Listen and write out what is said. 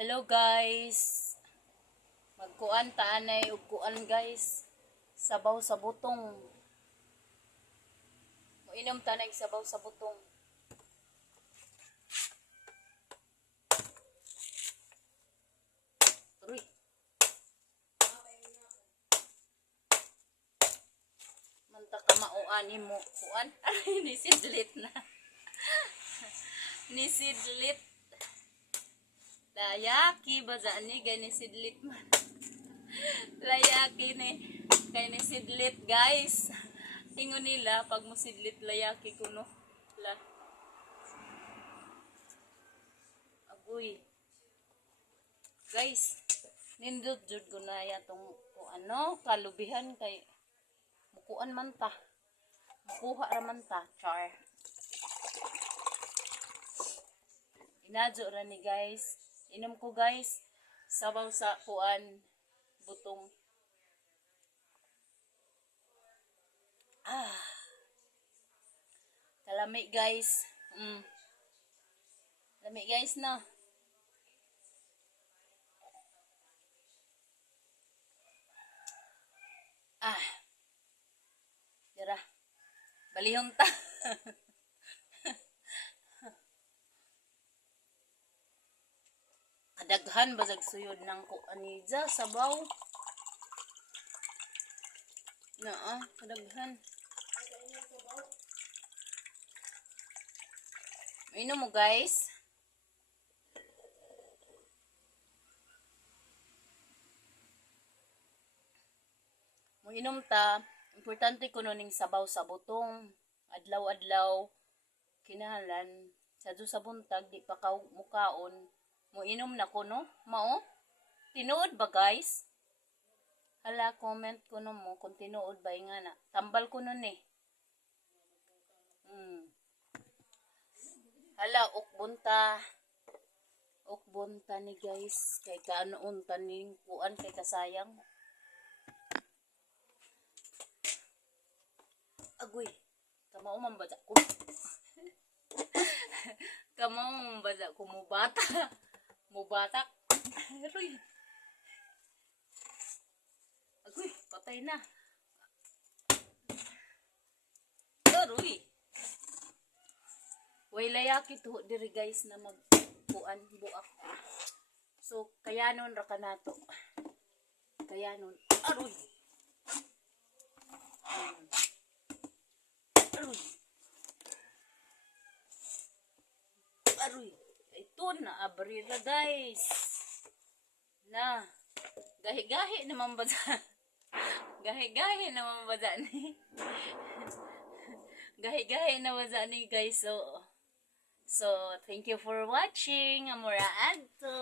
Hello guys. Magkuan ta anay ug kuan guys. Sabaw sa butong. Moinom ta nay sabaw sa butong. Uy. Manta ka mauani mo kuan. Ay ni sidlit na. Ni sidlit. Layaki ba ni gani sidlit man. Layaki ni kay ni sidlit guys. Ingon nila pag mo sidlit layaki kuno. La. Agoy. Guys, nindot jud ko na yatong kalubihan kay mukuan man ta. Mukuha ra man ta, char. Inadyo ra ni guys. Inom ko guys, sabaw sa kuan butong. Kalami guys. Lami guys na. Dira. Balihon ta. Kadaghan basag suyod ng kuanija sabaw. Kadaghan. Inom mo guys. Inom ta, importante kuno ning sabaw sa butong. Adlaw-adlaw kinahanglan sa buntag di pa ka mukaon. Moinom na kuno, mao? Tinuod ba guys? Hala, comment kuno mo kung tinuod ba nga na. Tambal kuno ni. Hala, ukbunta. Ukbunta ni guys. Kay kaanoon taning kuan kay kasayang. Agoy, kamao man ba ko? Kamao man ba ko mubata? Mubatak. Aroy. Agoy, patay na. Aroy. Way layaki to diri guys na magkuan buak. So, kayanon ra kanato. Kayanon. Aroy. Aroy. Ito na abrira guys. Na. Gahi-gahi naman ba Gahi-gahi naman ba ni? Gahi-gahi na ba ni guys. So thank you for watching. Amura adto.